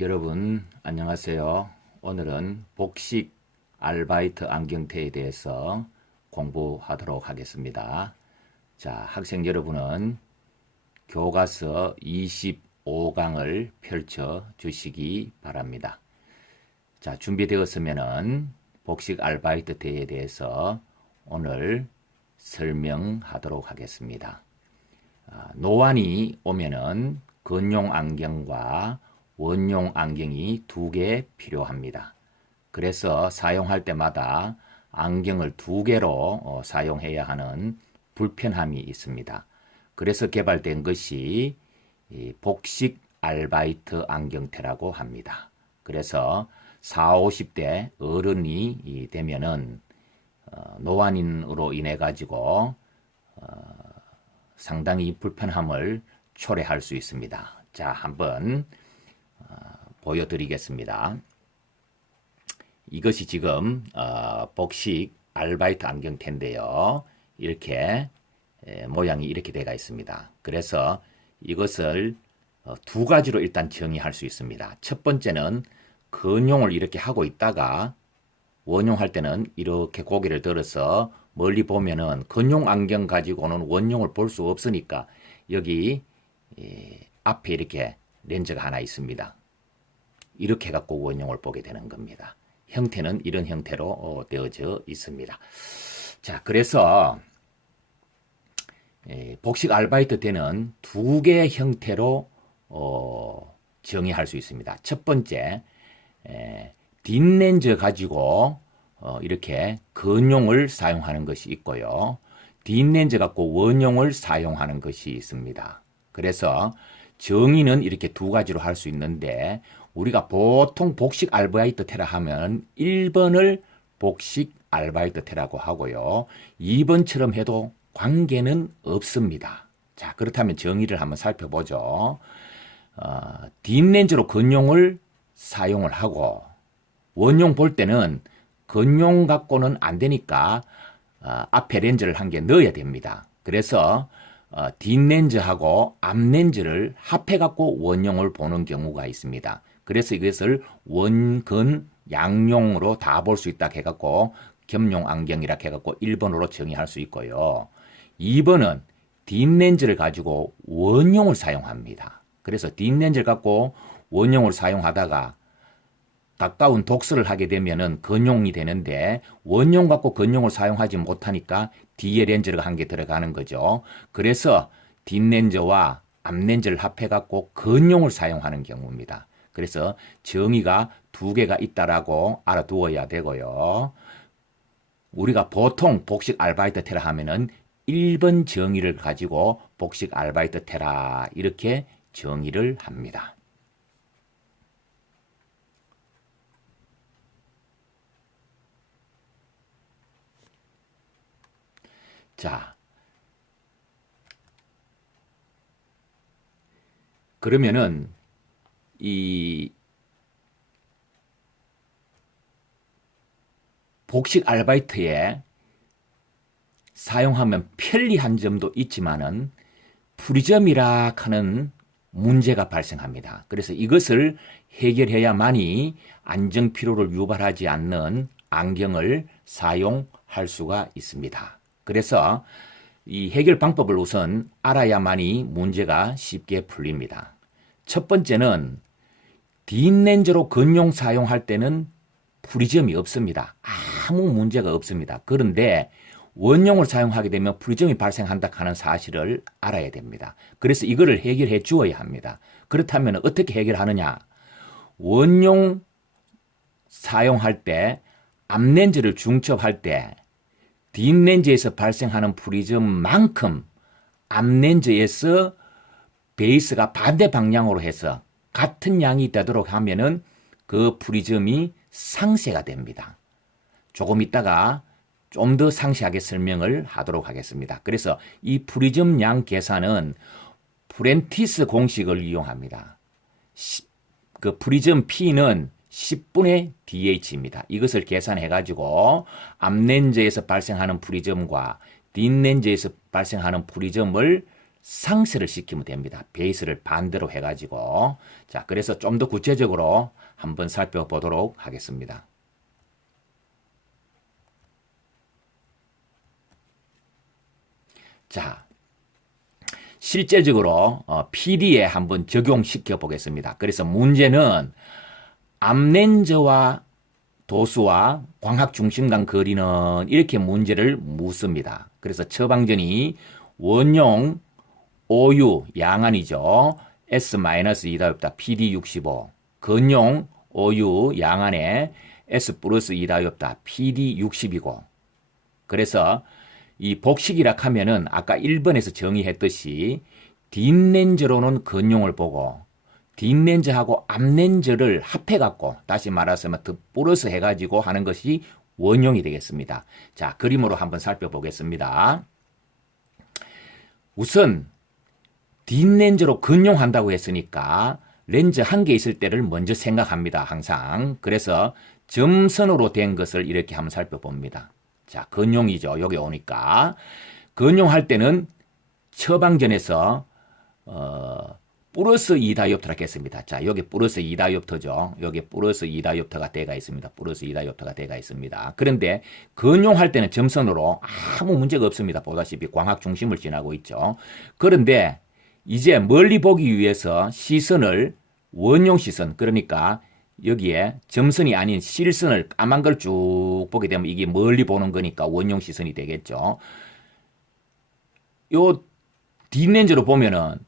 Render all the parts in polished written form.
여러분 안녕하세요. 오늘은 복식 아르바이트 안경테에 대해서 공부하도록 하겠습니다. 자, 학생 여러분은 교과서 25강을 펼쳐 주시기 바랍니다. 자, 준비되었으면은 복식 아르바이트 대에 대해서 오늘 설명하도록 하겠습니다. 노안이 오면은 근용 안경과 원용 안경이 두 개 필요합니다. 그래서 사용할 때마다 안경을 두 개로 사용해야 하는 불편함이 있습니다. 그래서 개발된 것이 복식 아르바이트 안경테라고 합니다. 그래서 40, 50대 어른이 되면은 노안인으로 인해 가지고 상당히 불편함을 초래할 수 있습니다. 자, 한번 보여드리겠습니다. 이것이 지금 복식 아르바이트 안경테인데요. 이렇게 모양이 이렇게 되어 있습니다. 그래서 이것을 두 가지로 일단 정의할 수 있습니다. 첫 번째는 근용을 이렇게 하고 있다가 원용할 때는 이렇게 고개를 들어서 멀리 보면은 근용 안경 가지고는 원용을 볼 수 없으니까 여기 앞에 이렇게 렌즈가 하나 있습니다. 이렇게 갖고 원용을 보게 되는 겁니다. 형태는 이런 형태로 되어져 있습니다. 자, 그래서 복식 아르바이트 때는 두 개의 형태로 정의할 수 있습니다. 첫 번째, 뒷렌즈 가지고 이렇게 근용을 사용하는 것이 있고요. 뒷렌즈 갖고 원용을 사용하는 것이 있습니다. 그래서 정의는 이렇게 두 가지로 할 수 있는데 우리가 보통 복식 아르바이트 테라 하면 1번을 복식 아르바이트 테라고 하고요. 2번처럼 해도 관계는 없습니다. 자, 그렇다면 정의를 한번 살펴보죠. 뒷렌즈로 근용을 사용을 하고 원용 볼 때는 근용 갖고는 안 되니까 앞에 렌즈를 한 개 넣어야 됩니다. 그래서 뒷렌즈하고 앞렌즈를 합해 갖고 원용을 보는 경우가 있습니다. 그래서 이것을 원근 양용으로 다 볼 수 있다 해갖고 겸용 안경이라 해갖고 1번으로 정의할 수 있고요. 2번은 뒷렌즈를 가지고 원용을 사용합니다. 그래서 뒷렌즈를 갖고 원용을 사용하다가 가까운 독서를 하게 되면은 근용이 되는데 원용 갖고 근용을 사용하지 못하니까 뒤에 렌즈가 한 개 들어가는 거죠. 그래서 뒷렌즈와 앞렌즈를 합해 갖고 근용을 사용하는 경우입니다. 그래서 정의가 두 개가 있다라고 알아두어야 되고요. 우리가 보통 복식 아르바이트 테라 하면은 1번 정의를 가지고 복식 아르바이트 테라 이렇게 정의를 합니다. 자, 그러면은 이 복식 아르바이트에 사용하면 편리한 점도 있지만은 프리즘이라 하는 문제가 발생합니다. 그래서 이것을 해결해야만이 안정 피로를 유발하지 않는 안경을 사용할 수가 있습니다. 그래서 이 해결 방법을 우선 알아야만이 문제가 쉽게 풀립니다. 첫 번째는 뒷렌즈로 근용 사용할 때는 프리즘이 없습니다. 아무 문제가 없습니다. 그런데 원용을 사용하게 되면 프리즘이 발생한다 하는 사실을 알아야 됩니다. 그래서 이거를 해결해 주어야 합니다. 그렇다면 어떻게 해결하느냐? 원용 사용할 때 앞렌즈를 중첩할 때 뒷렌즈에서 발생하는 프리즘만큼 앞렌즈에서 베이스가 반대 방향으로 해서 같은 양이 되도록 하면은 그 프리즘이 상쇄가 됩니다. 조금 있다가 좀 더 상세하게 설명을 하도록 하겠습니다. 그래서 이 프리즘 양 계산은 프렌티스 공식을 이용합니다. 그 프리즘 P는 10분의 DH입니다. 이것을 계산해 가지고 앞렌즈에서 발생하는 프리즘과 뒷렌즈에서 발생하는 프리즘을 상쇄를 시키면 됩니다. 베이스를 반대로 해가지고. 자, 그래서 좀 더 구체적으로 한번 살펴보도록 하겠습니다. 자, 실제적으로 PD에 한번 적용시켜 보겠습니다. 그래서 문제는 암렌즈와 도수와 광학 중심 간 거리는 이렇게 문제를 묻습니다. 그래서 처방전이 원용 OU 양안이죠. S-2다이옵다 PD65 건용 OU 양안에 S+2다이옵다 PD60이고 그래서 이 복식이라 하면은 아까 1번에서 정의했듯이 뒷렌즈로는 건용을 보고 뒷렌즈하고 앞렌즈를 합해갖고 다시 말하자면 더 플러스 해가지고 하는 것이 원용이 되겠습니다. 자, 그림으로 한번 살펴보겠습니다. 우선 뒷렌즈로 건용한다고 했으니까 렌즈 한 개 있을 때를 먼저 생각합니다. 항상. 그래서 점선으로 된 것을 이렇게 한번 살펴봅니다. 자, 건용이죠. 여기 오니까. 건용할 때는 처방전에서 플러스 2다이옵터라고 했습니다. 자, 여기 플러스 2다이옵터죠. 여기 플러스 2다이옵터가 돼가 있습니다. 플러스 2다이옵터가 돼가 있습니다. 그런데 건용할 때는 점선으로 아무 문제가 없습니다. 보다시피 광학 중심을 지나고 있죠. 그런데 이제 멀리 보기 위해서 시선을 원용 시선, 그러니까 여기에 점선이 아닌 실선을 까만 걸 쭉 보게 되면 이게 멀리 보는 거니까 원용 시선이 되겠죠. 요 뒷렌즈로 보면은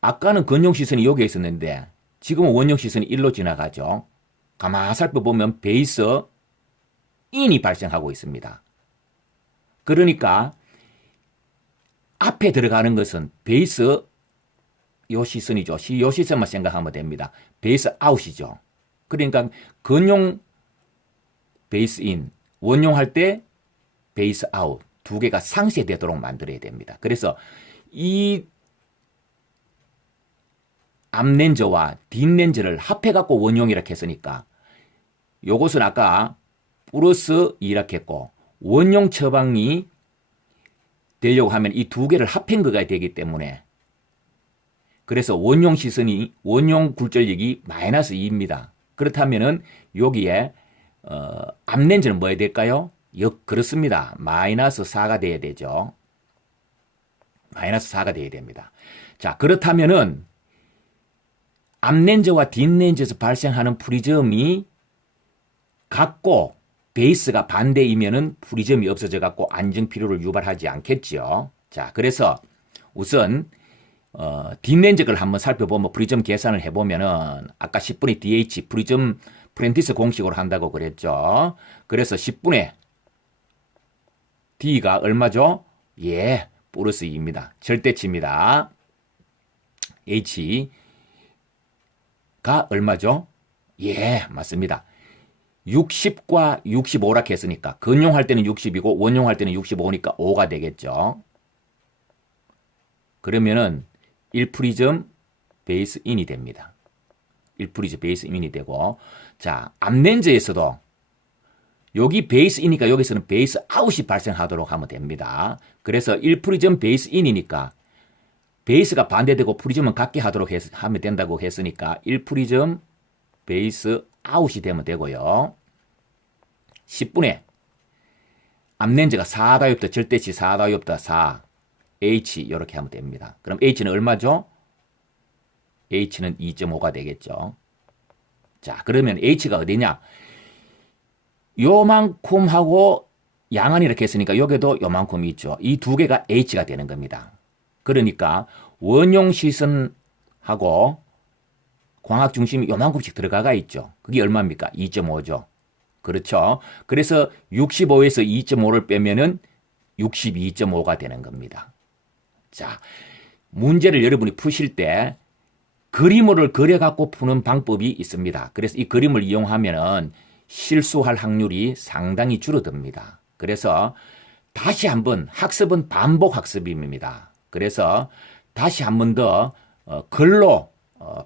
아까는 건용 시선이 여기에 있었는데 지금은 원용 시선이 일로 지나가죠. 가만 살펴보면 베이스 인이 발생하고 있습니다. 그러니까 앞에 들어가는 것은 베이스 요 시선이죠. 요 시선만 생각하면 됩니다. 베이스 아웃이죠. 그러니까 건용 베이스 인, 원용 할 때 베이스 아웃 두 개가 상쇄되도록 만들어야 됩니다. 그래서 이 앞렌즈와 뒷렌즈를 합해갖고 원용이라고 했으니까 요것은 아까 플러스 2라고 했고 원용 처방이 되려고 하면 이 두 개를 합한 거가 되기 때문에 그래서 원용 시선이 원용 굴절력이 마이너스 2입니다. 그렇다면은 여기에 앞렌즈는 뭐 해야 될까요? 그렇습니다. 마이너스 4가 돼야 되죠. 마이너스 4가 돼야 됩니다. 자, 그렇다면은 앞렌즈와 뒷렌즈에서 발생하는 프리즘이 같고 베이스가 반대이면은 프리즘이 없어져 갖고 안정 피로를 유발하지 않겠죠. 자, 그래서 우선 뒷렌즈 걸 한번 살펴보면 프리즘 계산을 해보면은 아까 10분의 DH 프리즘 프렌티스 공식으로 한다고 그랬죠. 그래서 10분의 D가 얼마죠? 예, 플러스 2입니다. 절대치입니다. H가 얼마죠? 예, 맞습니다. 60과 65라 했으니까 건용할 때는 60이고 원용할 때는 65니까 5가 되겠죠. 그러면은 1프리즘 베이스 인이 됩니다. 1프리즘 베이스 인이 되고 자, 앞렌즈에서도 여기 베이스 인이니까 여기서는 베이스 아웃이 발생하도록 하면 됩니다. 그래서 1프리즘 베이스 인이니까 베이스가 반대되고 프리즘은 같게 하도록 하면 된다고 했으니까 1프리즘 베이스 아웃이 되면 되고요. 10분의 앞렌즈가 4다이옵터 절대치 4다이옵터 4 H 이렇게 하면 됩니다. 그럼 H는 얼마죠? H는 2.5가 되겠죠. 자, 그러면 H가 어디냐? 요만큼 하고 양안이 이렇게 했으니까 여기도 요만큼이 있죠. 이 두 개가 H가 되는 겁니다. 그러니까 원용 시선하고 광학 중심이 요만큼씩 들어가가 있죠. 그게 얼마입니까? 2.5죠. 그렇죠. 그래서 65에서 2.5를 빼면은 62.5가 되는 겁니다. 자, 문제를 여러분이 푸실 때 그림을 그려갖고 푸는 방법이 있습니다. 그래서 이 그림을 이용하면은 실수할 확률이 상당히 줄어듭니다. 그래서 다시 한번 학습은 반복 학습입니다. 그래서 다시 한번 더 글로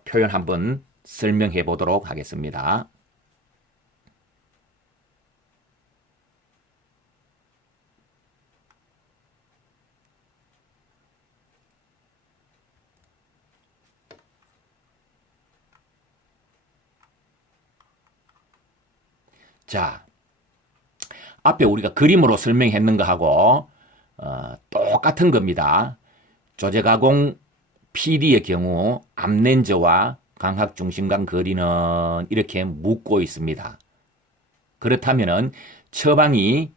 표현 한번 설명해 보도록 하겠습니다. 자, 앞에 우리가 그림으로 설명했는 거하고 똑같은 겁니다. 조제가공 PD의 경우 암렌즈와 광학중심간 거리는 이렇게 묶고 있습니다. 그렇다면은 처방이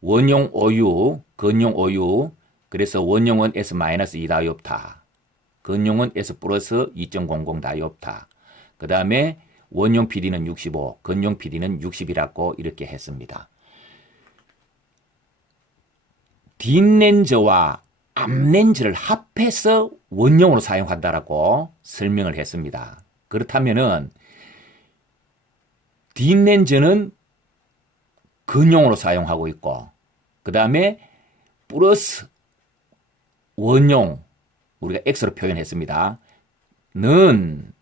원용 OU, 건용 OU, 그래서 원용은 S-2 다이옵타, 건용은 S 플러스 2.00 다이옵타, 그 다음에 원용 PD는 65, 건용 PD는 60이라고 이렇게 했습니다. 뒷렌즈와 앞렌즈를 합해서 원용으로 사용한다라고 설명을 했습니다. 그렇다면은 뒷렌즈는 건용으로 사용하고 있고, 그 다음에 플러스 원용, 우리가 X로 표현했습니다. 는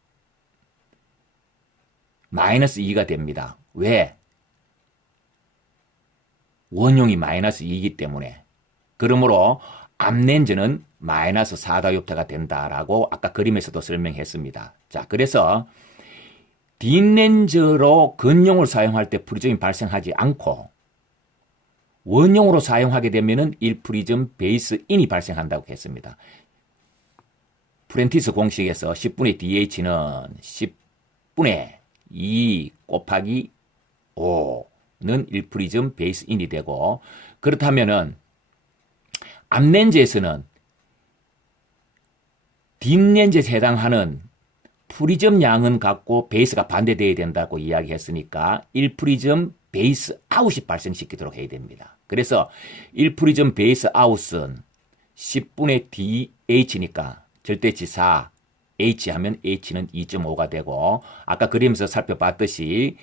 마이너스 2가 됩니다. 왜? 원용이 마이너스 2이기 때문에. 그러므로 앞렌즈는 마이너스 4다이옵터가 된다라고 아까 그림에서도 설명했습니다. 자, 그래서 뒷렌즈로 건용을 사용할 때 프리즘이 발생하지 않고 원용으로 사용하게 되면은 1프리즘 베이스 인이 발생한다고 했습니다. 프렌티스 공식에서 10분의 DH는 10분의 2 곱하기 5는 1프리즘 베이스 인이 되고, 그렇다면은 앞렌즈에서는 뒷렌즈에 해당하는 프리즘 양은 같고 베이스가 반대되어야 된다고 이야기했으니까 1프리즘 베이스 아웃이 발생시키도록 해야 됩니다. 그래서 1프리즘 베이스 아웃은 10분의 DH니까 절대치 4, H 하면 H는 2.5가 되고, 아까 그림에서 살펴봤듯이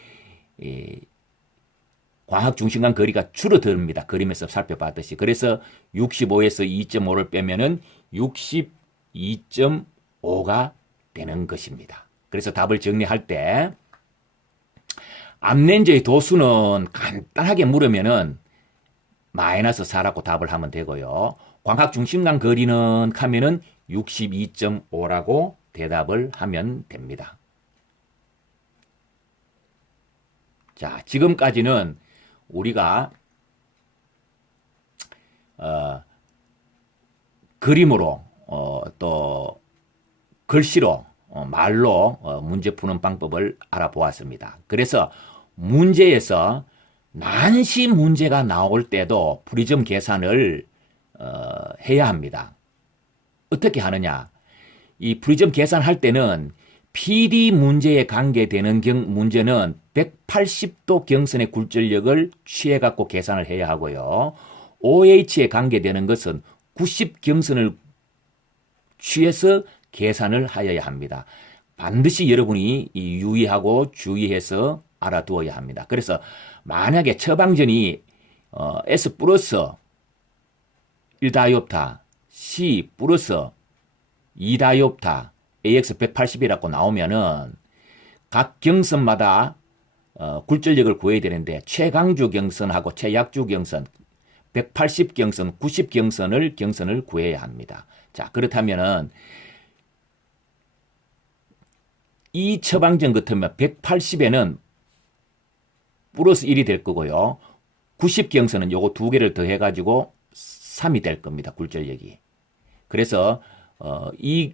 광학 중심간 거리가 줄어듭니다. 그림에서 살펴봤듯이. 그래서 65에서 2.5를 빼면은 62.5가 되는 것입니다. 그래서 답을 정리할 때 앞렌즈의 도수는 간단하게 물으면은 마이너스 4라고 답을 하면 되고요. 광학 중심간 거리는 하면은 62.5라고 대답을 하면 됩니다. 자, 지금까지는 우리가 그림으로 또 글씨로 말로 문제 푸는 방법을 알아보았습니다. 그래서 문제에서 난시 문제가 나올 때도 프리즘 계산을 해야 합니다. 어떻게 하느냐? 이 프리즘 계산할 때는 PD 문제에 관계되는 문제는 180도 경선의 굴절력을 취해 갖고 계산을 해야 하고요. OH에 관계되는 것은 90 경선을 취해서 계산을 하여야 합니다. 반드시 여러분이 유의하고 주의해서 알아두어야 합니다. 그래서 만약에 처방전이 S 플러스 1다이옵타, C 플러스 2다이옵타, AX 180이라고 나오면은 각 경선마다 굴절력을 구해야 되는데 최강주 경선하고 최약주 경선, 180 경선, 90 경선을 구해야 합니다. 자, 그렇다면은 이 처방전 같으면 180에는 플러스 1이 될 거고요. 90 경선은 요거 두 개를 더해 가지고 3이 될 겁니다. 굴절력이. 그래서 이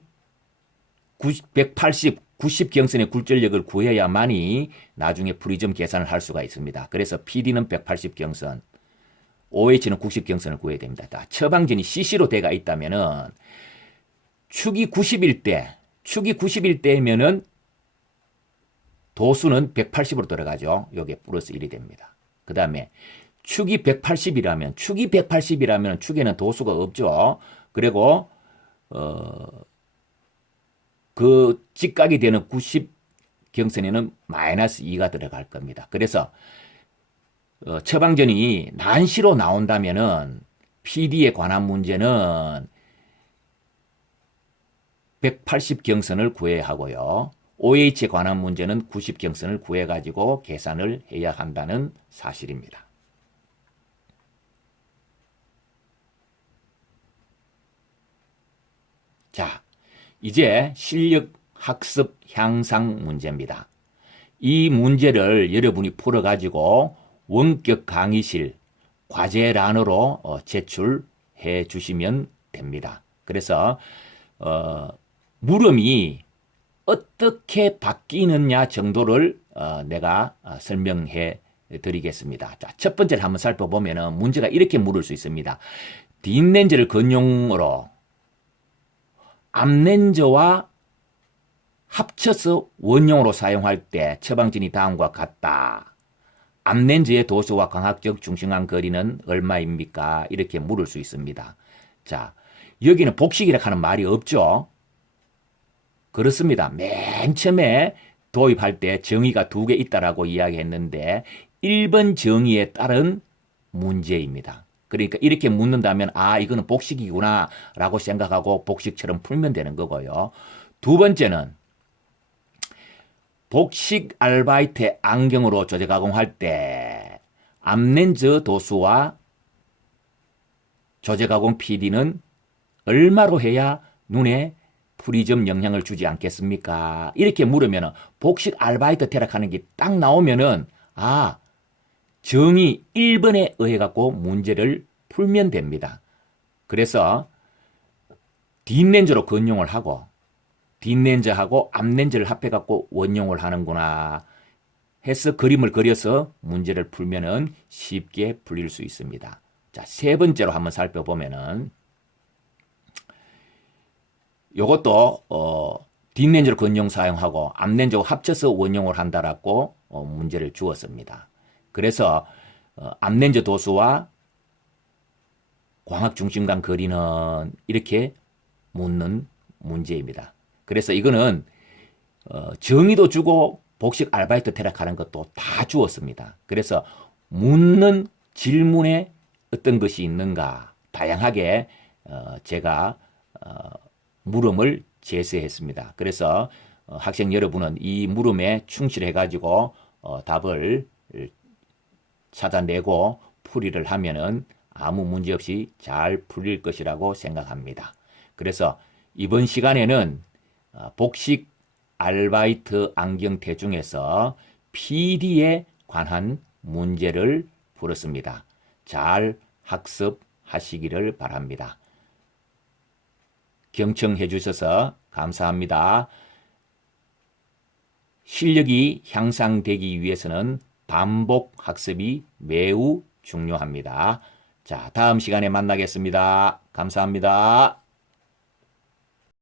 180, 90 경선의 굴절력을 구해야만이 나중에 프리즘 계산을 할 수가 있습니다. 그래서 PD는 180 경선, OH는 90 경선을 구해야 됩니다. 처방전이 CC로 돼가 있다면은 축이 90일 때면은 도수는 180으로 들어가죠. 여기에 플러스 1이 됩니다. 그 다음에 축이 180이라면 축에는 도수가 없죠. 그리고 그 직각이 되는 90 경선에는 마이너스 2가 들어갈 겁니다. 그래서 처방전이 난시로 나온다면은 PD에 관한 문제는 180 경선을 구해야 하고요. OH에 관한 문제는 90 경선을 구해가지고 계산을 해야 한다는 사실입니다. 자, 이제 실력 학습 향상 문제입니다. 이 문제를 여러분이 풀어가지고 원격 강의실 과제란으로 제출해 주시면 됩니다. 그래서 물음이 어떻게 바뀌느냐 정도를 내가 설명해 드리겠습니다. 자, 첫 번째를 한번 살펴보면 문제가 이렇게 물을 수 있습니다. 뒷렌즈를 근용으로 앞렌즈와 합쳐서 원용으로 사용할 때 처방전이 다음과 같다. 앞렌즈의 도수와 광학적 중심간 거리는 얼마입니까? 이렇게 물을 수 있습니다. 자, 여기는 복식이라고 하는 말이 없죠. 그렇습니다. 맨 처음에 도입할 때 정의가 두 개 있다라고 이야기했는데 1번 정의에 따른 문제입니다. 그러니까 이렇게 묻는다면 아 이거는 복식이구나 라고 생각하고 복식처럼 풀면 되는 거고요. 두 번째는 복식 알바이트 안경으로 조제 가공할 때 앞렌즈 도수와 조제 가공 PD는 얼마로 해야 눈에 프리즘 영향을 주지 않겠습니까? 이렇게 물으면 복식 알바이트 테락하는 게 딱 나오면은 아 정의 1번에 의해 갖고 문제를 풀면 됩니다. 그래서 뒷렌즈로 근용을 하고 뒷렌즈하고 앞렌즈를 합해 갖고 원용을 하는구나 해서 그림을 그려서 문제를 풀면은 쉽게 풀릴 수 있습니다. 자, 세 번째로 한번 살펴보면은 요것도 뒷렌즈로 근용 사용하고 앞렌즈하고 합쳐서 원용을 한다라고 문제를 주었습니다. 그래서 앞렌즈 도수와 광학 중심간 거리는 이렇게 묻는 문제입니다. 그래서 이거는 정의도 주고 복식 알바이트 테락하는 것도 다 주었습니다. 그래서 묻는 질문에 어떤 것이 있는가 다양하게 제가 물음을 제시했습니다. 그래서 학생 여러분은 이 물음에 충실해 가지고 답을 찾아내고 풀이를 하면은 아무 문제 없이 잘 풀릴 것이라고 생각합니다. 그래서 이번 시간에는 복식 알바이트 안경테 중에서 PD에 관한 문제를 풀었습니다. 잘 학습하시기를 바랍니다. 경청해 주셔서 감사합니다. 실력이 향상되기 위해서는 반복 학습이 매우 중요합니다. 자, 다음 시간에 만나겠습니다. 감사합니다.